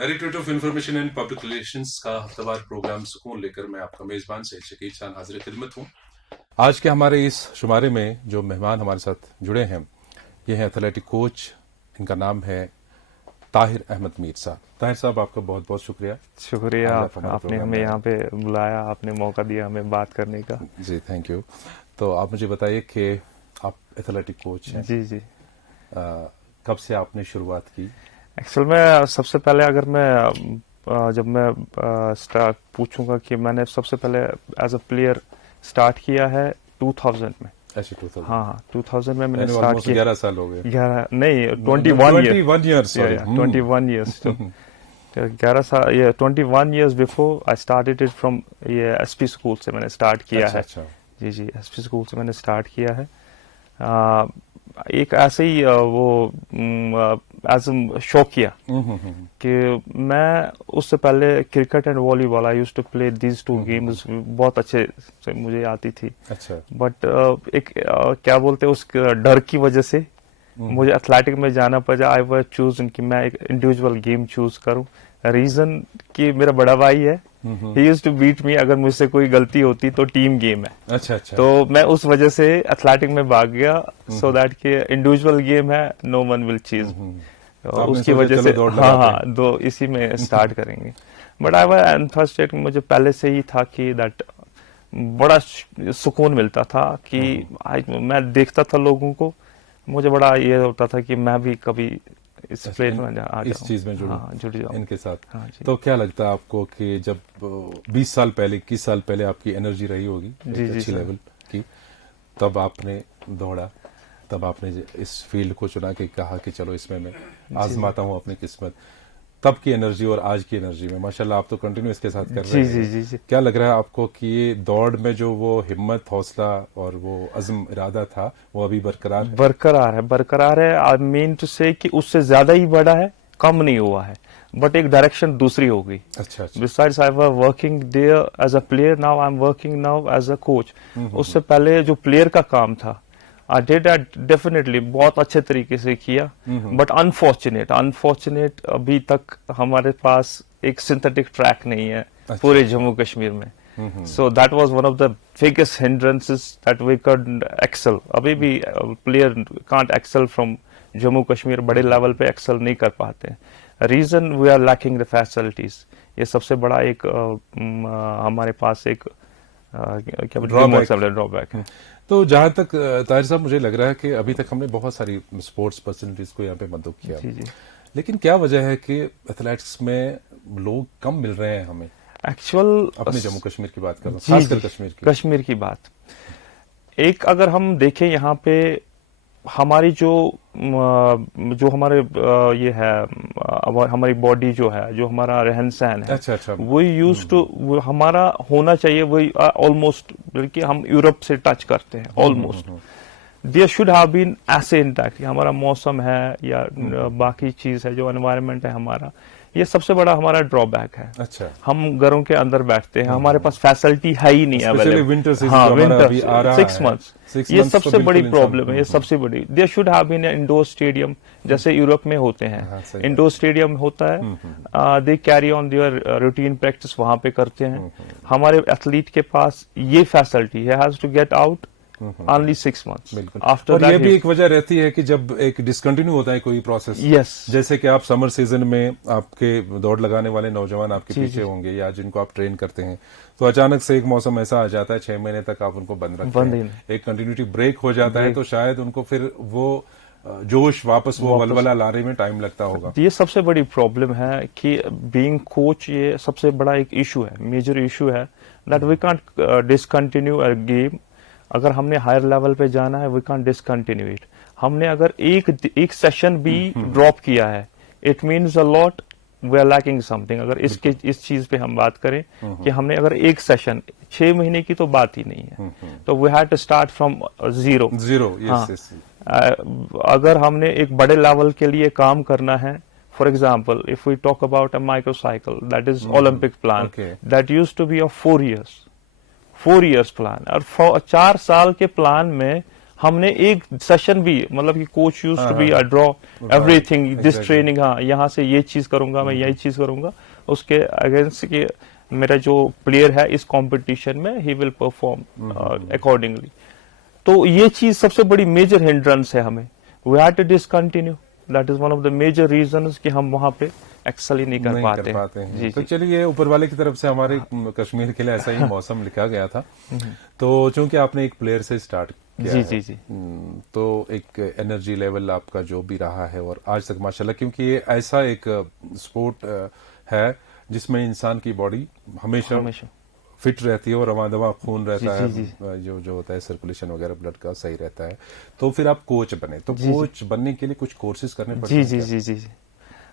Directorate of information and public relations का हफ्तावार programme सुकून लेकर मैं आपका मेजबान सैयद शकील खान हाजिर खिदमत हूँ। आज के हमारे इस शुमारे में जो मेहमान हमारे साथ जुड़े हैं ये हैं एथलेटिक कोच, इनका नाम है ताहिर अहमद मीर साहब। ताहिर साहब, आपका बहुत बहुत शुक्रिया। शुक्रिया आपने हमें यहाँ पे बुलाया, आपने मौका दिया हमें बात करने का। जी थैंक यू। तो आप मुझे बताइए कि आप एथलेटिक कोच हैं। जी। कब से आपने शुरुआत की? एक्चुअल में सबसे पहले अगर मैं जब मैं स्टार्ट पूछूंगा कि मैंने सबसे पहले एज अ प्लेयर स्टार्ट किया है 2000 में। अच्छा 2000। हाँ 2000 में मैंने स्टार्ट किया। 11 साल हो गए। 11 नहीं 21 ईयर्स। 21 ईयर्स। 11 साल, ये 21 years before I started it from ये एसपी स्कूल से मैंने स्टार्ट किया है। अच्छा। जी एसपी स्कूल से मैंने स्टार्ट किया है। एक ऐसे ही वो एज शौक किया कि मैं उससे पहले cricket and volleyball I used to play these two games बहुत अच्छे से मुझे आती थी। अच्छा। बट एक क्या बोलते हैं उस डर की वजह से मुझे एथलेटिक में जाना पड़ा। आई वाज चूज कि मैं एक इंडिविजुअल गेम चूज करूं। रीजन कि मेरा बड़ा भाई है, he used to beat me, अगर मुझसे कोई गलती होती तो टीम गेम है। अच्छा। तो मैं उस वजह से एथलेटिक में भाग गया, सो दैट कि इंडिविजुअल गेम है, नो वन विल चीज। उसकी वजह से हाँ दो इसी में स्टार्ट करेंगे। बट आई वाज एंथुसियास्टिक, मुझे पहले से ही था कि दैट बड़ा सुकून मिलता था कि मैं देखता था लोगों को, मुझे बड़ा ये होता था कि मैं भी कभी इस प्लेस में इस चीज में जुड़ जाऊं इनके साथ। हाँ तो क्या लगता है आपको कि जब 20 साल पहले 21 साल पहले आपकी एनर्जी रही होगी अच्छी लेवल की, तब आपने दौड़ा, तब आपने इस फील्ड को चुना कि कहा कि चलो इसमें मैं आजमाता हूँ अपनी किस्मत, तब की एनर्जी और आज की एनर्जी में माशाल्लाह आप तो कंटिन्यू इसके साथ कर रहे हैं। जी। क्या लग रहा है आपको कि ये दौड़ में जो वो हिम्मत, हौसला और वो अज़्म इरादा था वो अभी बरकरार है। आई मीन टू से कि उससे ज्यादा ही बड़ा है, कम नहीं हुआ है, बट एक डायरेक्शन दूसरी हो गई। अच्छा। Besides I was working there as a player, now I am working now as a coach. उससे पहले जो प्लेयर का काम था आई डिड दैट डेफिनेटली बहुत अच्छे तरीके से किया। बट अनफॉर्चुनेट अभी तक हमारे पास एक सिंथेटिक ट्रैक नहीं है पूरे जम्मू कश्मीर में। So that was one of the biggest hindrances that we could excel. अभी भी player can't excel from Jammu Kashmir, बड़े लेवल पे एक्सेल नहीं कर पाते। Reason we are lacking the facilities. ये सबसे बड़ा एक हमारे पास एक क्या ड्रॉबैक है। तो जहां तक ताहिर साहब मुझे लग रहा है कि अभी तक हमने बहुत सारी स्पोर्ट्स पर्सनैलिटीज को यहाँ पे मदद किया, लेकिन क्या वजह है कि एथलेटिक्स में लोग कम मिल रहे हैं हमें? एक्चुअल अपने जम्मू कश्मीर की बात कर रहा हूं, खासकर कश्मीर की बात। एक अगर हम देखें यहाँ पे हमारी जो हमारे ये है हमारी बॉडी जो है, जो हमारा रहन सहन है, अच्छा। वो यूज टू हमारा होना चाहिए वही ऑलमोस्ट, बल्कि हम यूरोप से टच करते हैं almost. There should have been ऐसे इंटैक्ट। हमारा मौसम है या बाकी चीज है, जो एनवायरनमेंट है हमारा, ये सबसे बड़ा हमारा ड्रॉबैक है। अच्छा। हम घरों के अंदर बैठते हैं, हमारे पास फैसिलिटी है ही नहीं अवेलेबल। विंटर विंटर 6 मंथ्स, ये सबसे बड़ी प्रॉब्लम है। ये सबसे बड़ी, there should have been indoor stadium जैसे यूरोप में होते हैं। इंडोर स्टेडियम होता है, they carry on their routine practice वहां पे करते हैं। हमारे एथलीट के पास ये facility has to get out only 6 months। After और ये भी एक वजह रहती है कि जब एक डिसकंटिन्यू होता है कोई प्रोसेस। yes। जैसे कि आप समर सीजन में आपके दौड़ लगाने वाले नौजवान आपके पीछे होंगे या जिनको आप ट्रेन करते हैं, तो अचानक से एक मौसम ऐसा आ जाता है 6 महीने तक आप उनको बंद रखते हैं, एक कंटिन्यूटी ब्रेक हो जाता है, तो शायद उनको फिर वो जोश वापस वो वलवला लाने में टाइम लगता होगा। ये सबसे बड़ी प्रॉब्लम है कि बीइंग कोच, ये सबसे बड़ा एक इशू है, मेजर इशू है, that we can't discontinue a game. अगर हमने हायर लेवल पे जाना है, वी कांट डिसकंटिन्यू इट। हमने अगर एक सेशन भी ड्रॉप किया है, it means a lot, we are lacking something. अगर इस चीज पे हम बात करें कि हमने अगर एक सेशन 6 महीने की तो बात ही नहीं है, तो we had to start from zero. अगर हमने एक बड़े लेवल के लिए काम करना है, for example if we talk about a microcycle, that is Olympic plan, that used to be of 4 years plan, और 4 साल के प्लान में हमने एक सेशन भी, मतलब कि coach used to be I draw everything, this training, हाँ यहाँ से ये चीज करूंगा, मैं यही चीज करूंगा, उसके अगेंस्ट के मेरा जो प्लेयर है इस कंपटीशन में ही विल परफॉर्म अकॉर्डिंगली। तो ये चीज सबसे बड़ी मेजर हिंड्रेंस है हमें, we had to discontinue, that is one of the major reasons कि हम वहां पे एक्सेल ही नहीं कर पाते हैं। जी, तो चलिए ऊपर वाले की तरफ से हमारे कश्मीर के लिए ऐसा ही मौसम लिखा गया था। तो चूंकि आपने एक प्लेयर से स्टार्ट किया जी है, जी जी, तो एक एनर्जी लेवल आपका जो भी रहा है और आज तक माशाल्लाह, क्योंकि ये ऐसा एक स्पोर्ट है जिसमें इंसान की बॉडी हमेशा फिट रहती है और रवां दवा खून रहता है, जो होता है सर्कुलेशन वगैरह ब्लड का सही रहता है। तो फिर आप कोच बने, तो कोच बनने के लिए कुछ कोर्सेज करने पड़ते हैं? जी जी जी जी।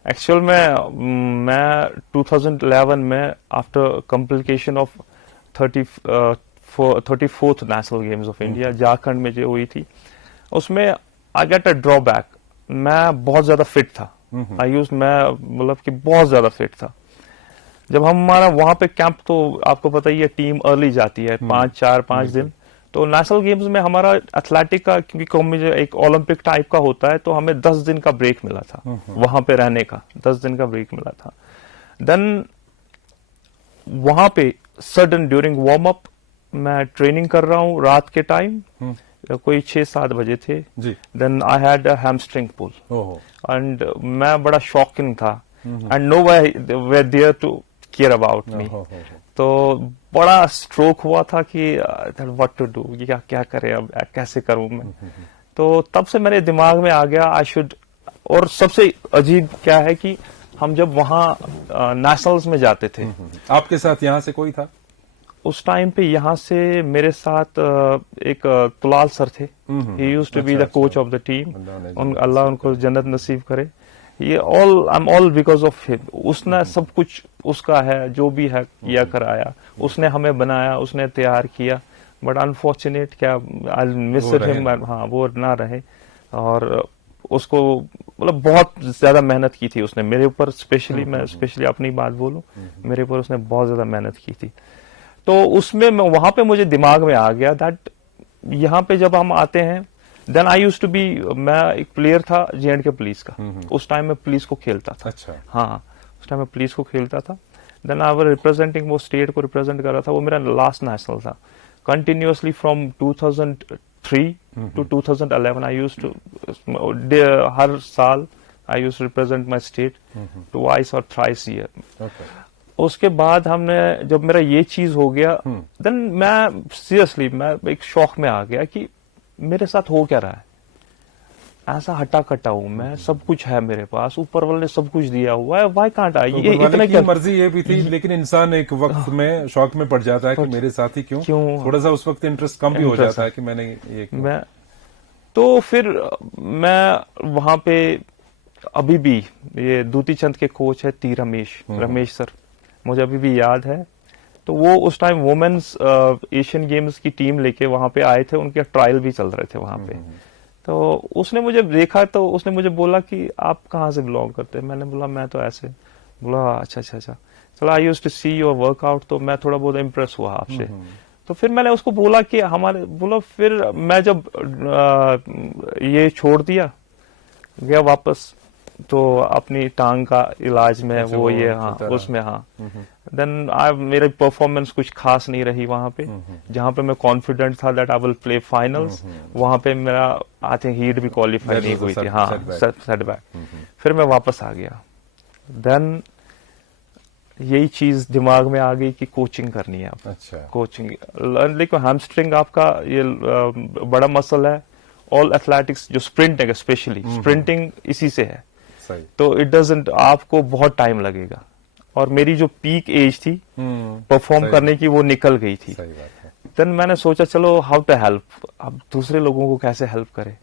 एक्चुअल मैं 2011 में after complication of 34th national games of India Jharkhand में जो हुई थी, उसमें आई गेट अ ड्रॉबैक। मैं बहुत ज्यादा फिट था, मैं मतलब कि बहुत ज्यादा फिट था। जब हमारा वहां पे कैंप, तो आपको पता ही है टीम अर्ली जाती है 5 दिन, तो नेशनल गेम्स में हमारा एथलेटिक का, क्योंकि एक ओलंपिक टाइप का होता है, तो हमें 10 दिन का ब्रेक मिला था वहां पे रहने का, 10 दिन का ब्रेक मिला था। देन वहां पे सडन ड्यूरिंग वार्म अप मैं ट्रेनिंग कर रहा हूँ रात के टाइम, कोई 6-7 बजे थे। Then I had a hamstring pull and मैं बड़ा शॉकिंग था, and no way there to care about me. तो बड़ा स्ट्रोक हुआ था कि व्हाट टू डू, क्या करें अब, कैसे करूं मैं। तो तब से मेरे दिमाग में आ गया आई शुड। और सबसे अजीब क्या है कि हम जब वहां नेशनल्स में जाते थे, आपके साथ यहाँ से कोई था उस टाइम पे? यहाँ से मेरे साथ एक तुलाल सर थे, he used to be the coach of the team, अल्लाह उनको जन्नत नसीब करे। ये I am all because of him. उसने सब कुछ उसका है, जो भी है किया कराया, उसने हमें बनाया, उसने तैयार किया। बट अनफॉर्चुनेट क्या, आई मिस हिम, हाँ वो ना रहे। और उसको मतलब बहुत ज्यादा मेहनत की थी उसने मेरे ऊपर, स्पेशली मैं स्पेशली अपनी बात बोलूं, मेरे ऊपर उसने बहुत ज्यादा मेहनत की थी। तो उसमें वहां पे मुझे दिमाग में आ गया दैट यहाँ पे जब हम आते हैं, then I used to be, मैं एक प्लेयर था J&K पुलिस का, उस टाइम में पुलिस को खेलता था। अच्छा। हाँ, उस टाइम में पुलिस को खेलता था। देन आई वाज रिप्रेजेंटिंग, वो स्टेट को रिप्रेजेंट कर रहा था, वो मेरा लास्ट नेशनल था। Continuously from 2003 to 2011 I used to, हर साल I used to represent my state twice और थ्राइस ईयर। उसके बाद हमने, जब मेरा ये चीज हो गया, देन मैं सीरियसली मैं एक शौक में आ गया कि मेरे साथ हो क्या रहा है। ऐसा हटा कटा हूं मैं, सब कुछ है मेरे पास, ऊपर वाले ने सब कुछ दिया हुआ है, व्हाई कांट आई। ये इतने की मर्जी ये भी थी, लेकिन इंसान एक वक्त में शौक में पड़ जाता है कि मेरे साथ ही क्यों, थोड़ा सा उस वक्त इंटरेस्ट कम भी हो जाता है कि मैंने ये मैं। तो फिर मैं वहां पे, अभी भी ये दूती चंद के कोच है रमेश सर, मुझे अभी भी याद है। तो वो उस टाइम वुमेन्स एशियन गेम्स की टीम लेके वहां पे आए थे, उनके ट्रायल भी चल रहे थे वहां पे। तो उसने मुझे देखा, तो उसने मुझे बोला कि आप कहाँ से बिलोंग करते हैं? मैंने बोला मैं तो ऐसे। बोला अच्छा, चलो I used to see your workout. तो मैं थोड़ा बहुत इम्प्रेस हुआ आपसे। तो फिर मैंने उसको बोला कि फिर मैं जब ये छोड़ दिया, गया वापस, तो अपनी टांग का इलाज में वो ये, हाँ उसमें, हाँ। देन मेरी परफॉर्मेंस कुछ खास नहीं रही वहां पे। जहां पे मैं कॉन्फिडेंट था that I will play finals, वहां पे मेरा आई थिंक हीट भी क्वालिफाई नहीं हुई थी, हाँ, सेटबैक। फिर मैं वापस आ गया। देन यही चीज दिमाग में आ गई कि कोचिंग करनी है अब। अच्छा। कोचिंग, देखो हैमस्ट्रिंग आपका ये बड़ा मसल है। ऑल एथलेटिक्स जो स्प्रिंटिंग है, स्पेशली स्प्रिंटिंग इसी से है। तो इट डजंट, आपको बहुत टाइम लगेगा। और मेरी जो पीक एज थी परफॉर्म करने की, वो निकल गई थी। देन मैंने सोचा चलो हाउ टू हेल्प, अब दूसरे लोगों को कैसे हेल्प करें।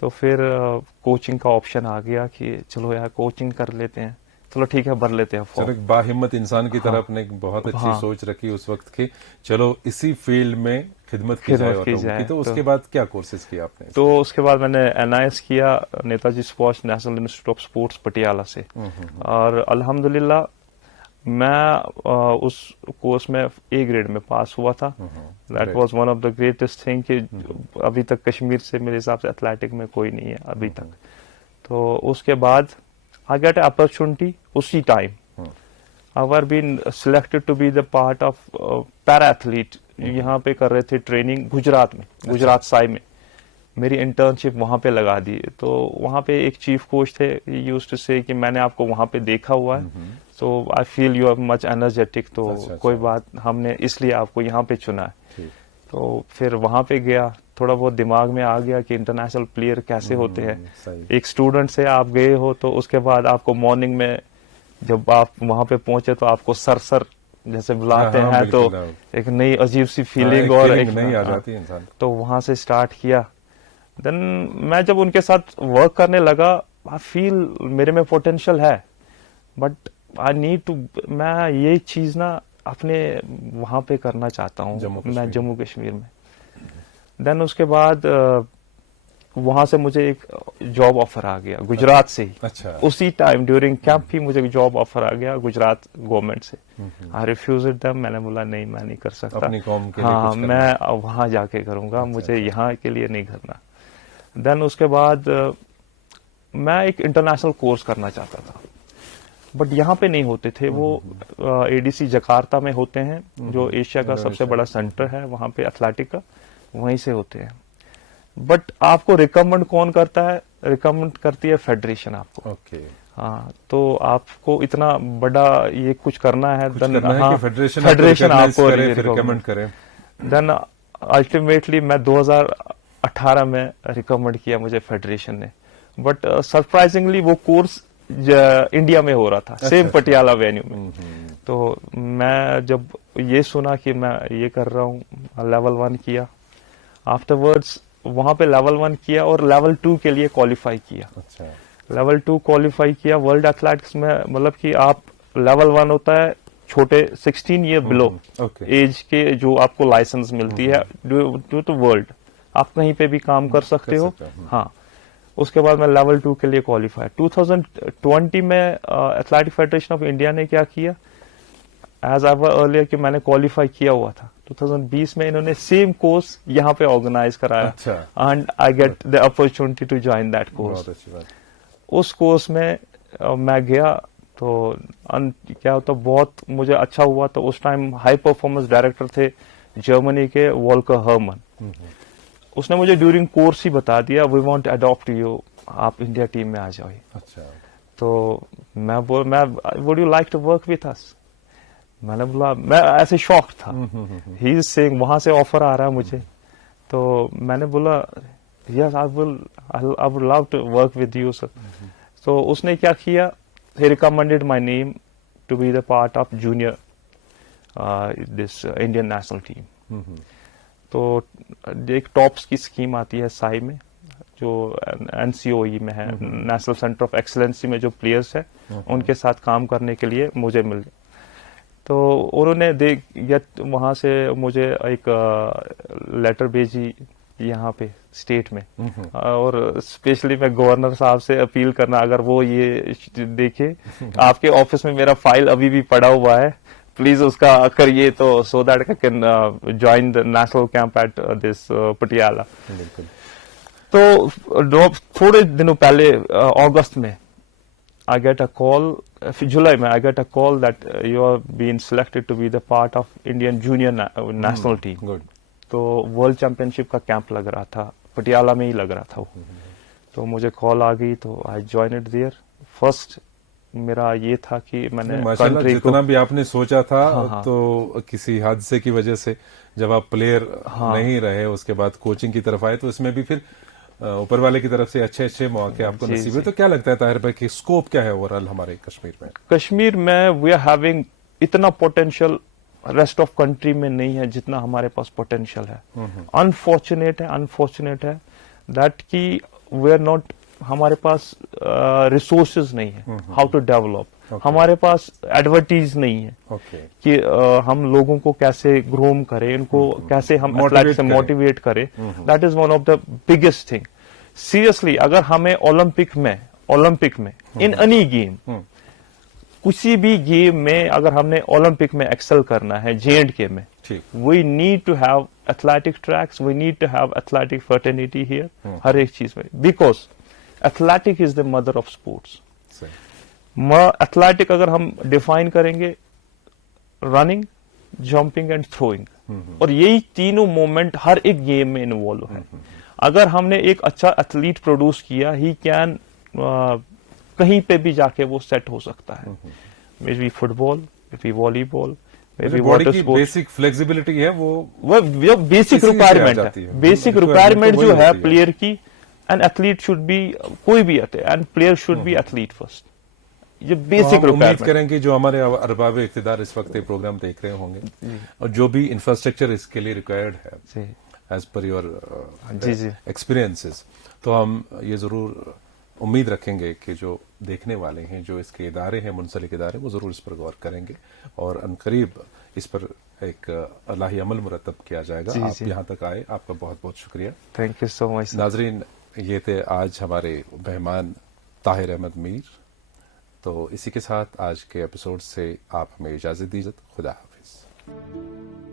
तो फिर कोचिंग का ऑप्शन आ गया कि चलो यार कोचिंग कर लेते हैं, चलो ठीक है भर लेते हैं फॉर्म। एक बाहिम्मत इंसान की तरफ ने बहुत अच्छी सोच रखी उस वक्त की, चलो इसी फील्ड में खिदमत की जाए। तो उसके बाद क्या कोर्सेज किया आपने? तो उसके बाद मैंने NIS किया, Netaji Subhash national institute of sports Patiala से। और अल्हम्दुलिल्लाह मैं उस कोर्स में A ग्रेड में पास हुआ था। That was one of the greatest thing कि अभी तक कश्मीर से मेरे हिसाब से एथलेटिक में कोई नहीं है अभी तक। तो उसके बाद आई गेट अपॉर्चुनिटी उसी time. I were been selected to be the part of para athlete. यहाँ पे कर रहे थे ट्रेनिंग गुजरात में, गुजरात साई में। मेरी इंटर्नशिप वहां पे लगा दी। तो वहां पे एक चीफ कोच थे, यूज्ड टू से कि मैंने आपको वहां पे देखा हुआ है, तो I feel you are much energetic, तो कोई बात, हमने इसलिए आपको यहाँ पे चुना है। तो फिर वहां पे गया, थोड़ा बहुत दिमाग में आ गया कि इंटरनेशनल प्लेयर कैसे होते हैं। एक स्टूडेंट से आप गए हो, तो उसके बाद आपको मॉर्निंग में जब आप वहां पे पहुंचे तो आपको सर जैसे बुलाते हैं, तो एक नई अजीब सी फीलिंग और एक नई आ जाती है इंसान। तो वहां से स्टार्ट किया। देन मैं जब उनके साथ वर्क करने लगा, आई फील मेरे में पोटेंशियल है, बट आई नीड टू, मैं ये चीज ना अपने वहां पे करना चाहता हूँ, मैं जम्मू कश्मीर में। देन उसके बाद वहां से मुझे एक जॉब ऑफर आ गया गुजरात से ही। अच्छा। उसी टाइम ड्यूरिंग कैंप ही मुझे जॉब ऑफर आ गया गुजरात गवर्नमेंट से। आई रिफ्यूज्ड देम, मैंने बोला नहीं, मैं नहीं कर सकता, अपनी कौम के लिए हाँ कुछ मैं वहां जाके करूंगा, मुझे यहाँ के लिए नहीं करना। देन उसके बाद मैं एक इंटरनेशनल कोर्स करना चाहता था, बट यहाँ पे नहीं होते थे वो। एडीसी जकार्ता में होते हैं, जो एशिया का सबसे बड़ा सेंटर है वहां पे एथलेटिक का, वहीं से होते हैं। बट आपको रिकमेंड कौन करता है? रिकमेंड करती है फेडरेशन आपको। ओके। हाँ, तो आपको इतना बड़ा ये कुछ करना है, फेडरेशन आपको रिकमेंड करे। देन अल्टीमेटली मैं 2018 में रिकमेंड किया मुझे फेडरेशन ने। बट सरप्राइजिंगली वो कोर्स इंडिया में हो रहा था, सेम पटियाला वेन्यू में। तो मैं जब ये सुना कि मैं ये कर रहा हूँ, लेवल 1 किया। आफ्टरवर्ड्स वहां पे लेवल 1 किया और लेवल 2 के लिए क्वालिफाई किया। अच्छा। लेवल 2 क्वालिफाई किया वर्ल्ड एथलेटिक्स में। मतलब कि आप लेवल 1 होता है छोटे 16 ईयर बिलो एज के, जो आपको लाइसेंस मिलती है ड्यू टू वर्ल्ड, आप कहीं पे भी काम कर सकते हो। हाँ, उसके बाद मैं लेवल 2 के लिए क्वालिफाई। 2020 में एथलेटिक फेडरेशन ऑफ इंडिया ने क्या किया, एज आई वर अर्लियर कि मैंने क्वालिफाई किया हुआ था, 2020 में इन्होंने सेम कोर्स यहाँ पे ऑर्गेनाइज कराया, and I get the opportunity to join that course. उस कोर्स में मैं गया, तो क्या होता, बहुत मुझे अच्छा हुआ। तो उस टाइम हाई परफॉर्मेंस डायरेक्टर थे जर्मनी के, वॉल्कर हर्मन। उसने मुझे ड्यूरिंग कोर्स ही बता दिया, वी वांट अडॉप्ट यू, आप इंडिया टीम में आ जाओ। अच्छा। तो मैं would you like to work with us? मैंने बोला, मैं ऐसे शॉक था। ही इज सेइंग वहां से ऑफर आ रहा है मुझे। तो मैंने बोला yes, I would love to work with you sir. तो उसने क्या किया, he recommended my name to be the part of junior this Indian national team। तो एक टॉप्स की स्कीम आती है साई में, जो NCOE में है, नेशनल सेंटर ऑफ एक्सीलेंसी में जो प्लेयर्स है उनके साथ काम करने के लिए मुझे मिल गया। तो उन्होंने वहां से मुझे एक लेटर भेजी यहाँ पे स्टेट में, और स्पेशली मैं गवर्नर साहब से अपील करना, अगर वो ये देखे, आपके ऑफिस में मेरा फाइल अभी भी पड़ा हुआ है, प्लीज उसका करिए, तो so that I can join the national camp at this Patiala. तो थोड़े दिनों पहले अगस्त में I get a call, जुलाई में I get a call that you are being selected to be the part of Indian junior national team। Good। तो world championship का camp लग रहा था, पटियाला में ही लग रहा था वो। तो मुझे कॉल आ गई, तो I join it there. First मेरा ये था कि मैंने कंट्री जितना भी आपने सोचा था, तो किसी हादसे की वजह से जब आप प्लेयर नहीं रहे, उसके बाद कोचिंग की तरफ आए, तो इसमें भी फिर ऊपर वाले की तरफ से अच्छे मौके आपको नसीब हुए। तो क्या लगता है ताहिर भाई कि स्कोप क्या है ओवरऑल हमारे कश्मीर में? कश्मीर में वी आर हैविंग इतना पोटेंशियल रेस्ट ऑफ कंट्री में नहीं है जितना हमारे पास पोटेंशियल है। अनफॉर्चुनेट है दैट कि वी आर नॉट, हमारे पास रिसोर्सेज नहीं है हाउ टू डेवलप। हमारे पास एडवर्टीज नहीं है कि हम लोगों को कैसे ग्रूम करें, इनको कैसे हम मोटिवेट करें। That is one of the biggest thing. Seriously, अगर हमें ओलंपिक में इन एनी गेम किसी भी गेम में अगर हमने ओलंपिक में एक्सेल करना है J&K में, ठीक, we need to have athletic tracks, we need to have athletic fraternity here, हर एक चीज में, because athletic is the mother of sports. सही, एथलेटिक अगर हम डिफाइन करेंगे, रनिंग, जंपिंग एंड थ्रोइंग, और यही तीनों मोमेंट हर एक गेम में इन्वॉल्व है। अगर हमने एक अच्छा एथलीट प्रोड्यूस किया, ही कैन कहीं पे भी जाके वो सेट हो सकता है, may be football, may be volleyball, may be body water की स्पोर्ट्स। बेसिक फ्लेक्सिबिलिटी है वो बेसिक इसी से आ रिक्वायरमेंट जाती है, है। बेसिक Requirement रिक्वायरमेंट तो जो वही है होती है। प्लेयर की, एंड एथलीट शुड बी, कोई भी आते and player should be athlete first, ये तो बेसिक हम उम्मीद रिक्वायरमेंट। करें कि जो हमारे अरबाब इक़्तिदार इस वक्त ये प्रोग्राम देख रहे होंगे, और जो भी इंफ्रास्ट्रक्चर इसके लिए रिक्वायर्ड है as per your ji ji experiences, तो हम ये जरूर उम्मीद रखेंगे कि जो देखने वाले हैं, जो इसके इदारे हैं, मुंसलिक इदारे, वो जरूर इस पर गौर करेंगे और अनकरीब इस पर एक अल्लाही अमल मुरतब किया जाएगा। जी, आप जी। यहाँ तक आए, आपका बहुत बहुत शुक्रिया। Thank you so much. नाजरीन, ये थे आज हमारे मेहमान ताहिर अहमद मीर। तो इसी के साथ आज के एपिसोड से आप हमें इजाजत दीजिए। खुदा हाफिज।